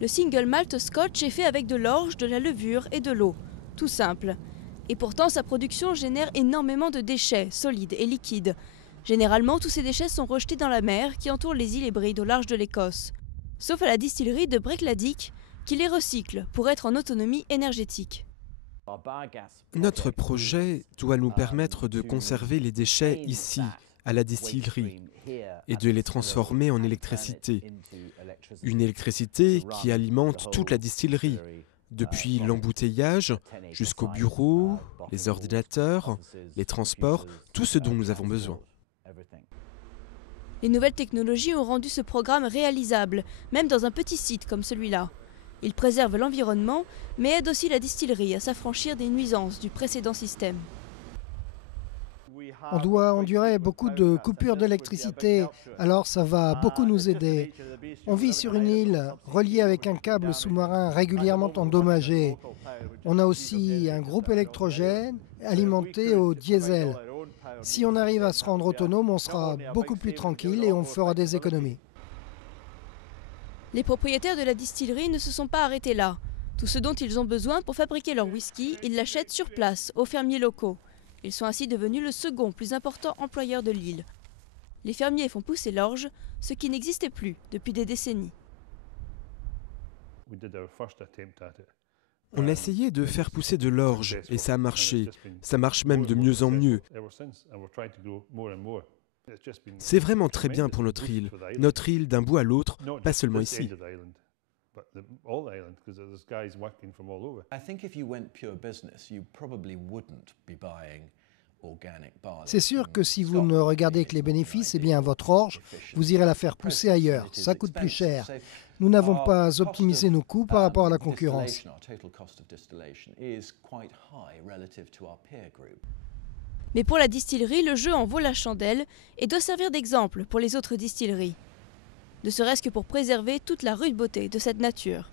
Le single malt scotch est fait avec de l'orge, de la levure et de l'eau. Tout simple. Et pourtant, sa production génère énormément de déchets, solides et liquides. Généralement, tous ces déchets sont rejetés dans la mer qui entoure les îles Hébrides au large de l'Écosse. Sauf à la distillerie de Brecladic qui les recycle pour être en autonomie énergétique. Notre projet doit nous permettre de conserver les déchets ici, à la distillerie, et de les transformer en électricité. Une électricité qui alimente toute la distillerie, depuis l'embouteillage jusqu'au bureau, les ordinateurs, les transports, tout ce dont nous avons besoin. Les nouvelles technologies ont rendu ce programme réalisable, même dans un petit site comme celui-là. Il préserve l'environnement, mais aide aussi la distillerie à s'affranchir des nuisances du précédent système. On doit endurer beaucoup de coupures d'électricité, alors ça va beaucoup nous aider. On vit sur une île reliée avec un câble sous-marin régulièrement endommagé. On a aussi un groupe électrogène alimenté au diesel. Si on arrive à se rendre autonome, on sera beaucoup plus tranquille et on fera des économies. Les propriétaires de la distillerie ne se sont pas arrêtés là. Tout ce dont ils ont besoin pour fabriquer leur whisky, ils l'achètent sur place, aux fermiers locaux. Ils sont ainsi devenus le second plus important employeur de l'île. Les fermiers font pousser l'orge, ce qui n'existait plus depuis des décennies. On a essayé de faire pousser de l'orge et ça a marché. Ça marche même de mieux en mieux. C'est vraiment très bien pour notre île d'un bout à l'autre, pas seulement ici. C'est sûr que si vous ne regardez que les bénéfices, eh bien votre orge, vous irez la faire pousser ailleurs. Ça coûte plus cher. Nous n'avons pas optimisé nos coûts par rapport à la concurrence. Mais pour la distillerie, le jeu en vaut la chandelle et doit servir d'exemple pour les autres distilleries. Ne serait-ce que pour préserver toute la rude beauté de cette nature.